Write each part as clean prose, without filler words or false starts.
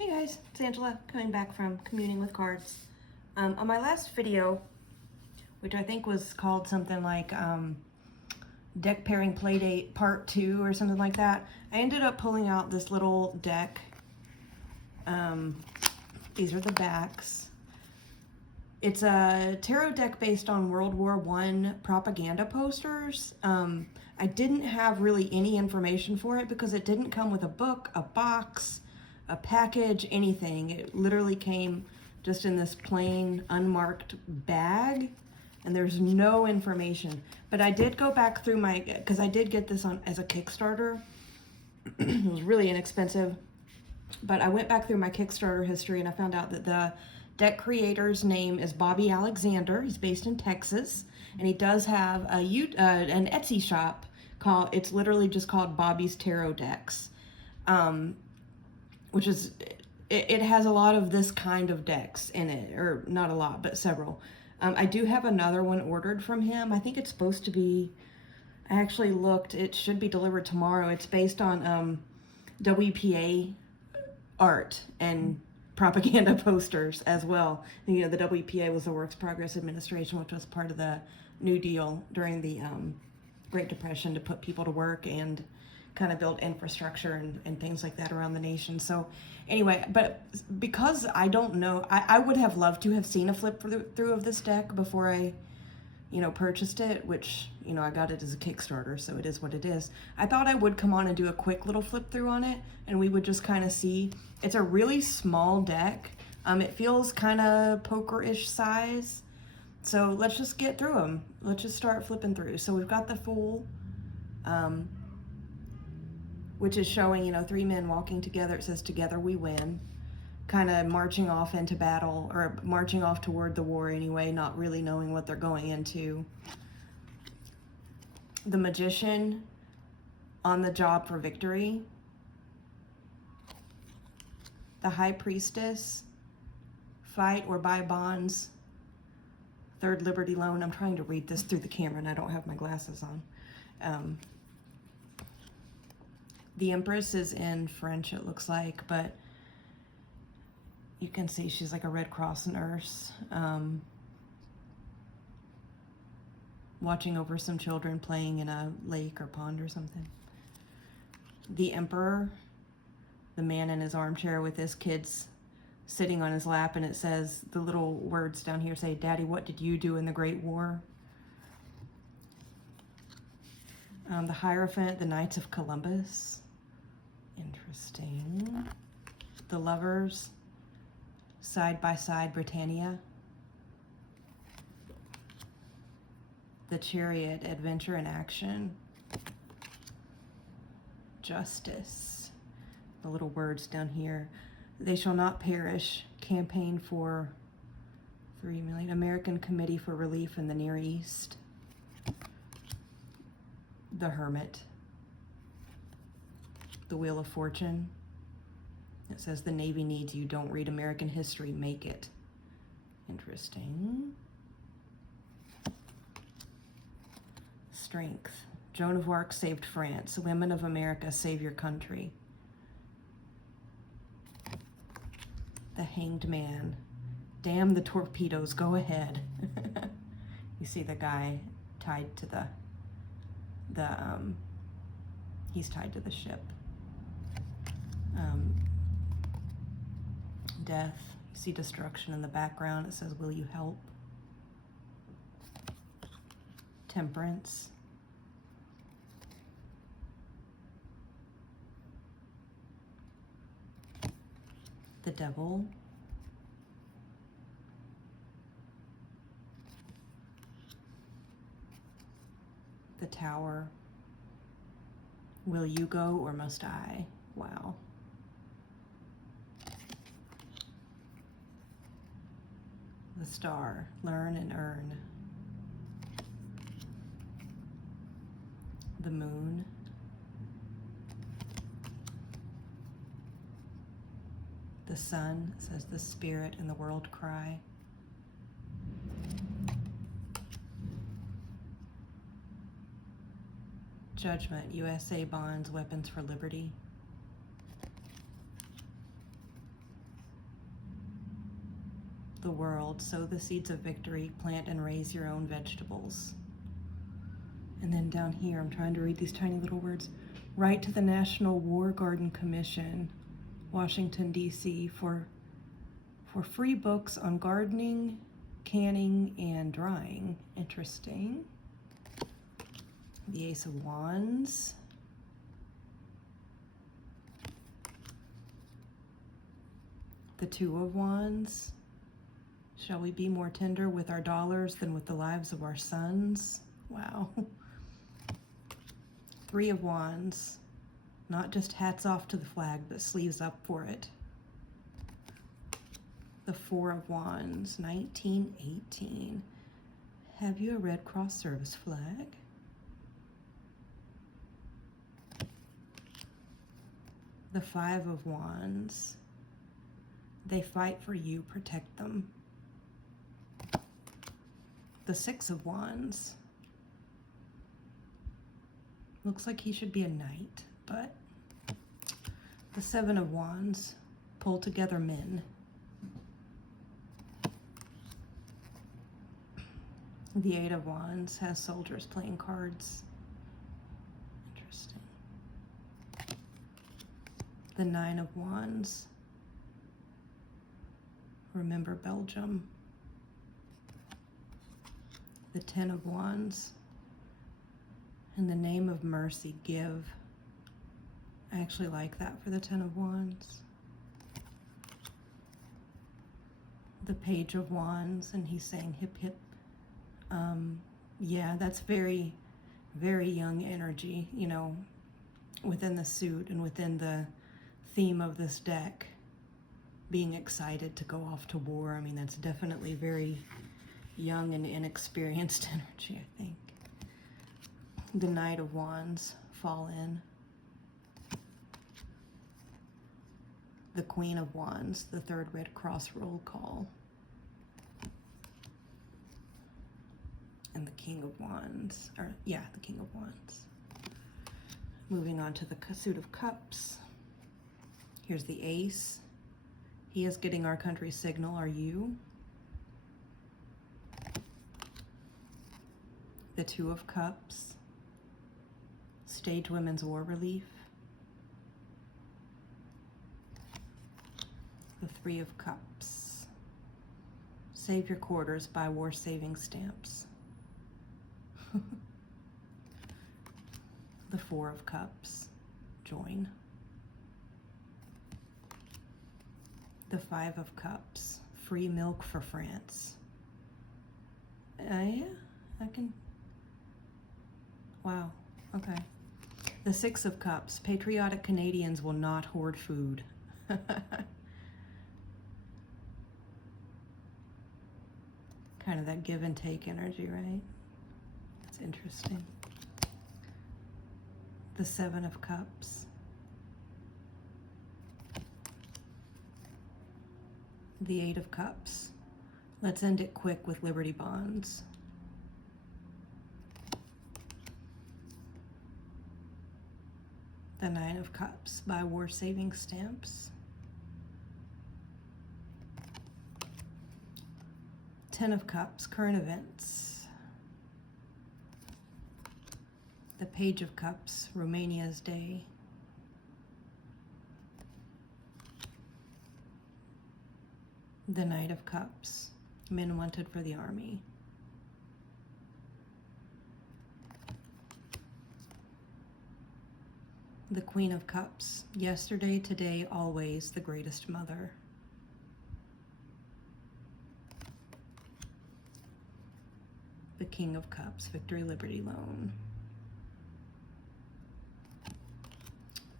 Hey guys, it's Angela coming back from Communing with Cards. On my last video, which I think was called something like Deck Pairing Playdate Part 2 or something like that, I ended up pulling out this little deck. These are the backs. It's a tarot deck based on World War I propaganda posters. I didn't have really any information for it because it didn't come with a book, a box, a package, anything. It literally came just in this plain unmarked bag, and there's no information. But I did go back through my, because I did get this on as a Kickstarter. It was really inexpensive, but I went back through my Kickstarter history and I found out that the deck creator's name is Bobby Alexander. He's based in Texas, and he does have an Etsy shop called, it's literally just called Bobby's Tarot Decks. Which is, it has a lot of this kind of decks in it, or not a lot, but several. I do have another one ordered from him. I think it's supposed to be, I actually looked, it should be delivered tomorrow. It's based on WPA art and propaganda posters as well. You know, the WPA was the Works Progress Administration, which was part of the New Deal during the Great Depression to put people to work and kind of build infrastructure and things like that around the nation. So anyway, but because I don't know, I would have loved to have seen a flip through of this deck before I, purchased it, which, I got it as a Kickstarter, so it is what it is. I thought I would come on and do a quick little flip through on it, and we would just kind of see. It's a really small deck. It feels kind of poker-ish size. So let's just get through them. Let's just start flipping through. So we've got the Fool, which is showing, three men walking together. It says, "Together we win," kind of marching off into battle, or marching off toward the war anyway, not really knowing what they're going into. The Magician, on the job for victory. The High Priestess, fight or buy bonds. Third Liberty Loan. I'm trying to read this through the camera and I don't have my glasses on. The Empress is in French, it looks like, but you can see she's like a Red Cross nurse, watching over some children playing in a lake or pond or something. The Emperor, the man in his armchair with his kids sitting on his lap, and it says, the little words down here say, "Daddy, what did you do in the Great War?" The Hierophant, the Knights of Columbus. Interesting. The Lovers, Side by Side, Britannia. The Chariot, Adventure in Action. Justice, the little words down here. They Shall Not Perish, campaign for 3 million. American Committee for Relief in the Near East. The Hermit. The Wheel of Fortune. It says, "The Navy needs you. Don't read American history, make it." Interesting. Strength. Joan of Arc saved France. Women of America, save your country. The Hanged Man. Damn the torpedoes, go ahead. You see the guy tied to he's tied to the ship. Death. You see destruction in the background. It says, "Will you help?" Temperance. The Devil. The Tower. Will you go or must I? Wow. The Star. Learn and earn. The Moon. The Sun. It says, "The Spirit and the world cry." Judgment. USA bonds, weapons for liberty. the world. Sow the seeds of victory, plant and raise your own vegetables. And then down here, I'm trying to read these tiny little words. Write to the National War Garden Commission, Washington, D.C. for free books on gardening, canning, and drying. Interesting. The Ace of Wands. The Two of Wands. Shall we be more tender with our dollars than with the lives of our sons? Wow. Three of Wands. Not just hats off to the flag, but sleeves up for it. The Four of Wands, 1918. Have you a Red Cross service flag? The Five of Wands. They fight for you, protect them. The Six of Wands. Looks like he should be a knight, but the Seven of Wands. Pull together men. The Eight of Wands has soldiers playing cards. Interesting. The Nine of Wands. Remember Belgium. The Ten of Wands. In the name of mercy, give. I actually like that for the Ten of Wands. The Page of Wands, and he's saying hip hip. Yeah, that's very, very young energy, you know, within the suit and within the theme of this deck. Being excited to go off to war. I mean, that's definitely very young and inexperienced energy, I think. The Knight of Wands, fall in. The Queen of Wands, the third Red Cross roll call. And the King of Wands, or yeah, the King of Wands. Moving on to the Suit of Cups. Here's the Ace. He is getting our country's signal, are you? The Two of Cups. Stage Women's War Relief. The Three of Cups. Save your quarters, buy war saving stamps. The Four of Cups. Join. The Five of Cups. Free milk for France. Yeah, I can. Wow, okay. The Six of Cups. Patriotic Canadians will not hoard food. Kind of that give and take energy, right? That's interesting. The Seven of Cups. The Eight of Cups. Let's end it quick with Liberty Bonds. The Nine of Cups. Buy war saving stamps. Ten of Cups. Current events. The Page of Cups. Romania's day. The Knight of Cups. Men wanted for the army. The Queen of Cups. Yesterday, today, always, the greatest mother. The King of Cups. Victory, liberty, loan.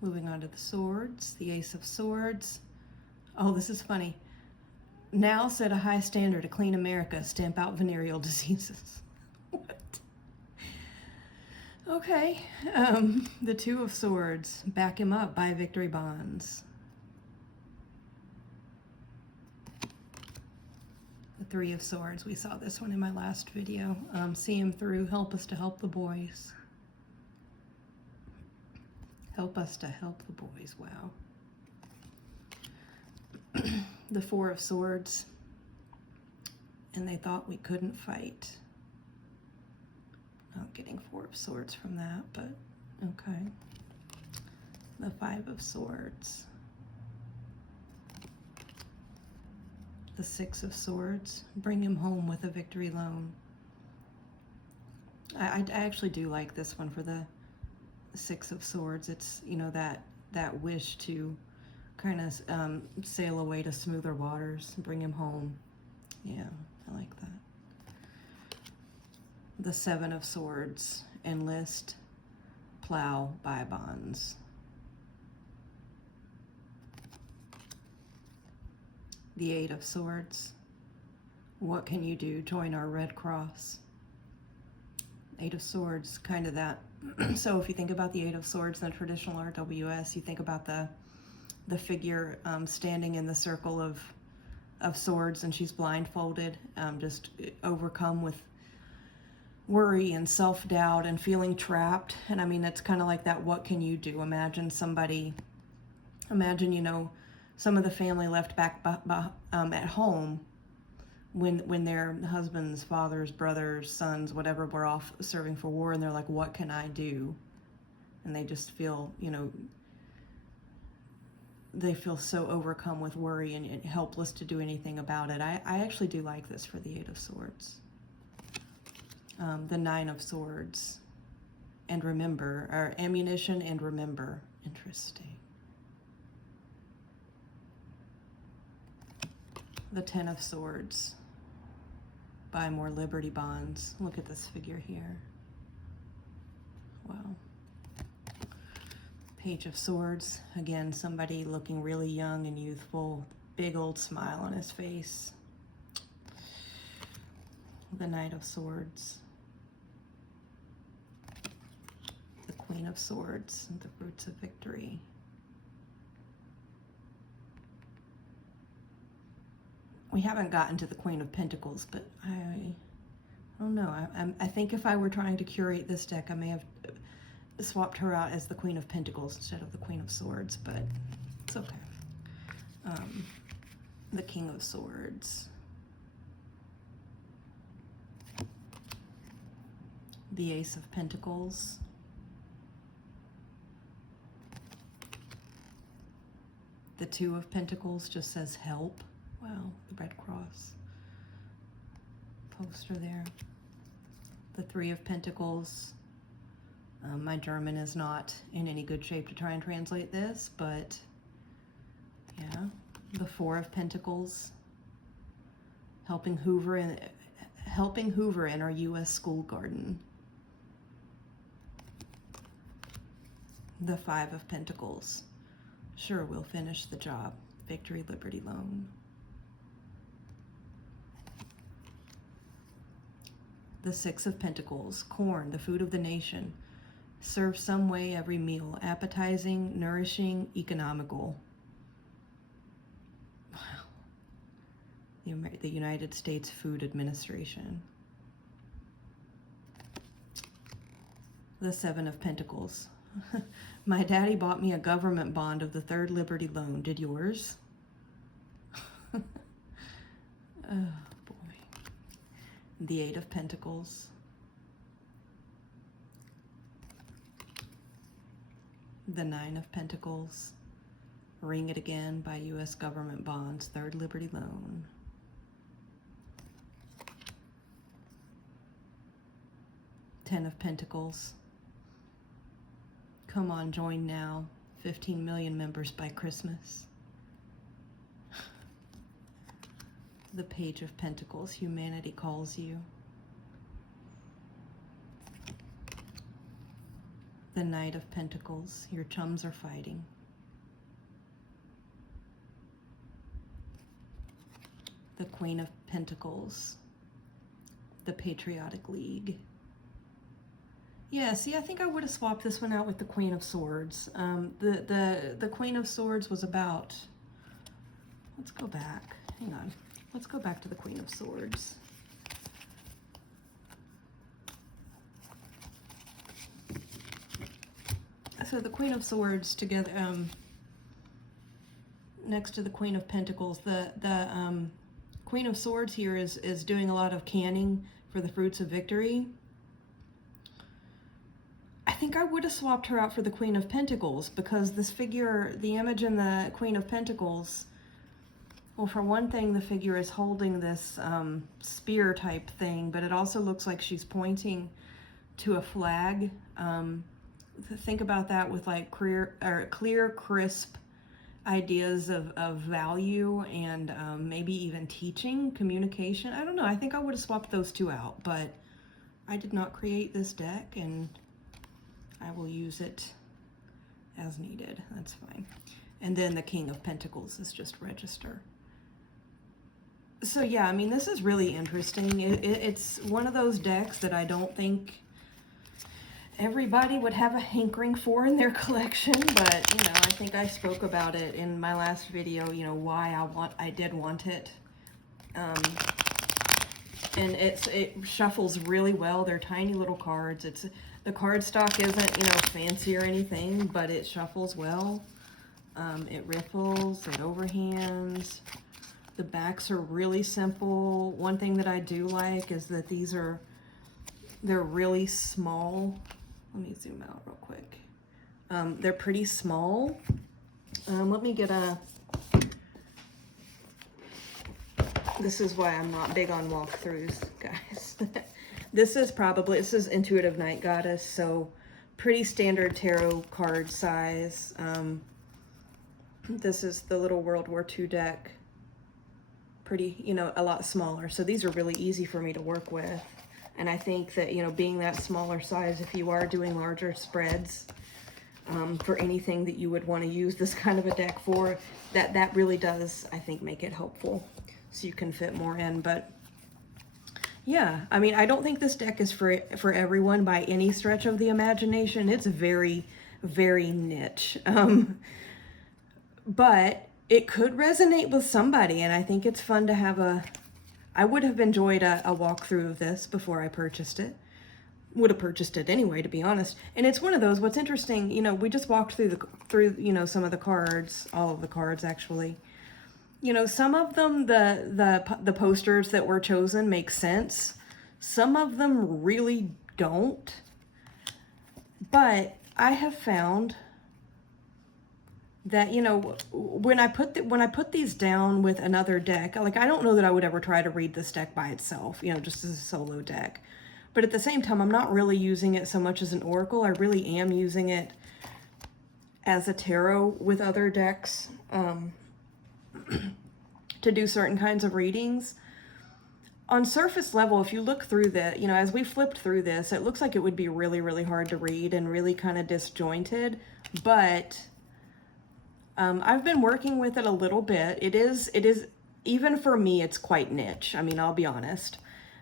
Moving on to the swords. The Ace of Swords. Oh, this is funny. Now set a high standard to clean America, stamp out venereal diseases. What? Okay. The Two of Swords. Back him up. Buy victory bonds. The Three of Swords. We saw this one in my last video. See him through. Help us to help the boys. Help us to help the boys. Wow. The Four of Swords. and they thought we couldn't fight. Not getting 4 of Swords from that, but okay. The 5 of Swords. The 6 of Swords. Bring him home with a victory loan. I actually do like this one for the 6 of Swords. It's, you know, that wish to kind of sail away to smoother waters, bring him home. Yeah, I like that. The 7 of Swords. Enlist, plow, buy bonds. The 8 of Swords. What can you do? Join our Red Cross. 8 of Swords, kind of that. So if you think about the 8 of Swords in the traditional RWS, you think about the figure standing in the circle of swords, and she's blindfolded, just overcome with worry and self-doubt and feeling trapped. And I mean, it's kind of like that, what can you do? Imagine, you know, some of the family left back at home when their husbands, fathers, brothers, sons, whatever, were off serving for war, and they're like, what can I do? And they just feel, you know, they feel so overcome with worry and helpless to do anything about it. I actually do like this for the 8 of Swords. The 9 of Swords. And remember, or ammunition and remember. Interesting. The 10 of Swords. Buy more Liberty bonds. Look at this figure here. Wow. Page of Swords. Again, somebody looking really young and youthful. Big old smile on his face. The Knight of Swords. The Queen of Swords. The Fruits of Victory. We haven't gotten to the Queen of Pentacles, but I don't know. I think if I were trying to curate this deck, I may have swapped her out as the Queen of Pentacles instead of the Queen of Swords, but it's okay. The King of Swords. The Ace of Pentacles. The 2 of Pentacles just says help. Wow, the Red Cross poster there. The 3 of Pentacles. My German is not in any good shape to try and translate this, but yeah. The 4 of Pentacles. Helping Hoover in our U.S. school garden. The 5 of Pentacles. Sure, we'll finish the job. Victory, Liberty Loan. The 6 of Pentacles. Corn, the food of the nation. Serve some way every meal. Appetizing, nourishing, economical. Wow. The United States Food Administration. The 7 of Pentacles. My daddy bought me a government bond of the 3rd Liberty Loan. Did yours? Oh, boy. The 8 of Pentacles. The 9 of Pentacles. Ring It Again by U.S. government bonds. 3rd Liberty Loan. Ten of Pentacles. Come on, join now. 15 million members by Christmas. The Page of Pentacles. Humanity calls you. The Knight of Pentacles. Your chums are fighting. The Queen of Pentacles. The Patriotic League. Yeah, see, I think I would have swapped this one out with the Queen of Swords. The Queen of Swords was about... Let's go back. Hang on. Let's go back to the Queen of Swords. So the Queen of Swords together, next to the Queen of Pentacles, the Queen of Swords here is doing a lot of canning for the Fruits of Victory. I think I would have swapped her out for the Queen of Pentacles, because this figure, the image in the Queen of Pentacles, well, for one thing, the figure is holding this spear type thing, but it also looks like she's pointing to a flag. Think about that with like clear, crisp ideas of value and maybe even teaching, communication. I don't know. I think I would have swapped those two out, but I did not create this deck, and I will use it as needed. That's fine. And then the King of Pentacles is just register. So yeah, I mean, this is really interesting. It's one of those decks that I don't think everybody would have a hankering for in their collection, but you know, I think I spoke about it in my last video, you know, why I did want it. And it shuffles really well. They're tiny little cards. The card stock isn't, you know, fancy or anything, but it shuffles well. It riffles, it overhands. The backs are really simple. One thing that I do like is that they're really small. Let me zoom out real quick. They're pretty small. Let me get this is why I'm not big on walkthroughs, guys. This is Intuitive Night Goddess, so pretty standard tarot card size. This is the little World War II deck. Pretty, you know, a lot smaller. So these are really easy for me to work with. And I think that, you know, being that smaller size, if you are doing larger spreads for anything that you would want to use this kind of a deck for, that really does, I think, make it helpful. So you can fit more in. But yeah, I mean, I don't think this deck is for everyone by any stretch of the imagination. It's very, very niche. But it could resonate with somebody, and I think it's fun to have I would have enjoyed a walkthrough of this before I purchased it. Would have purchased it anyway, to be honest. And it's one of those, what's interesting, you know, we just walked through you know, some of the cards, all of the cards actually. You know, some of them, the posters that were chosen make sense. Some of them really don't. But I have found that, you know, when I put these down with another deck, like, I don't know that I would ever try to read this deck by itself, you know, just as a solo deck. But at the same time, I'm not really using it so much as an oracle. I really am using it as a tarot with other decks to do certain kinds of readings. On surface level, if you look through you know, as we flipped through this, it looks like it would be really, really hard to read and really kind of disjointed, but I've been working with it a little bit. It is, even for me, it's quite niche. I mean, I'll be honest.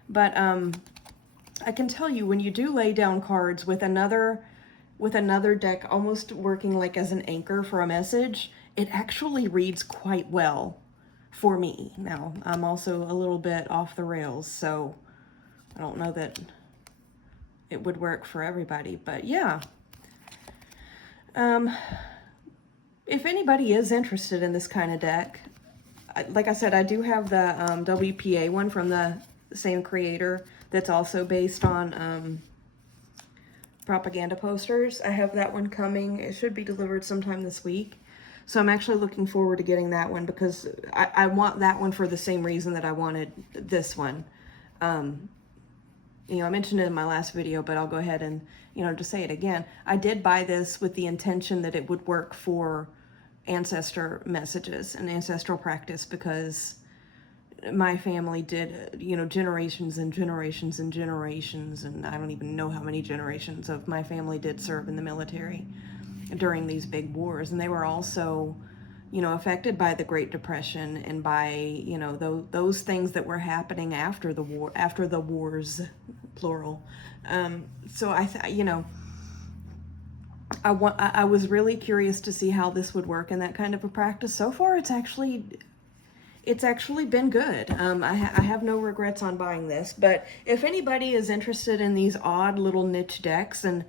But I can tell you, when you do lay down cards with another deck almost working like as an anchor for a message, it actually reads quite well for me. Now, I'm also a little bit off the rails, so I don't know that it would work for everybody, but yeah. If anybody is interested in this kind of deck, like I said, I do have the WPA one from the same creator that's also based on propaganda posters. I have that one coming. It should be delivered sometime this week. So I'm actually looking forward to getting that one, because I want that one for the same reason that I wanted this one. You know, I mentioned it in my last video, but I'll go ahead and, you know, just say it again. I did buy this with the intention that it would work for ancestor messages and ancestral practice, because my family did, you know, generations and generations and generations, and I don't even know how many generations of my family did serve in the military during these big wars. And they were also, you know, affected by the Great Depression and by, you know, those things that were happening after the war, after the wars, plural. So you know, I was really curious to see how this would work in that kind of a practice. So far, it's actually been good. I have no regrets on buying this. But if anybody is interested in these odd little niche decks, and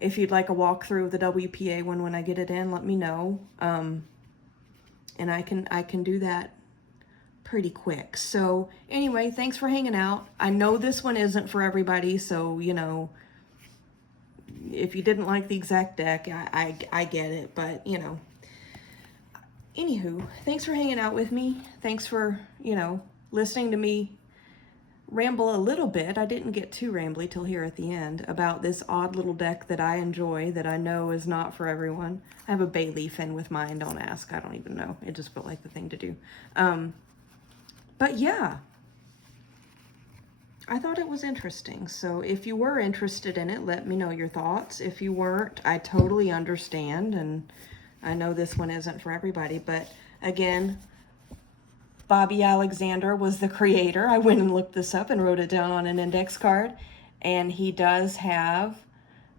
if you'd like a walkthrough of the WPA one when I get it in, let me know. And I can do that pretty quick. So anyway, thanks for hanging out. I know this one isn't for everybody, so you know, if you didn't like the exact deck, I get it, but you know. Anywho, thanks for hanging out with me. Thanks for, you know, listening to me ramble a little bit. I didn't get too rambly till here at the end about this odd little deck that I enjoy that I know is not for everyone. I have a bay leaf in with mine, don't ask. I don't even know. It just felt like the thing to do. But yeah, I thought it was interesting. So if you were interested in it, let me know your thoughts. If you weren't, I totally understand. And I know this one isn't for everybody, but again, Bobby Alexander was the creator. I went and looked this up and wrote it down on an index card. And he does have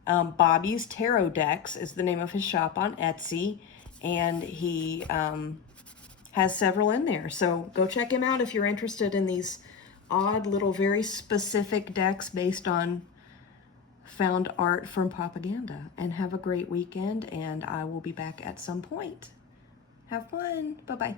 Bobby's Tarot Decks is the name of his shop on Etsy. And he has several in there. So go check him out if you're interested in these odd little very specific decks based on found art from Propaganda. And have a great weekend, and I will be back at some point. Have fun. Bye-bye.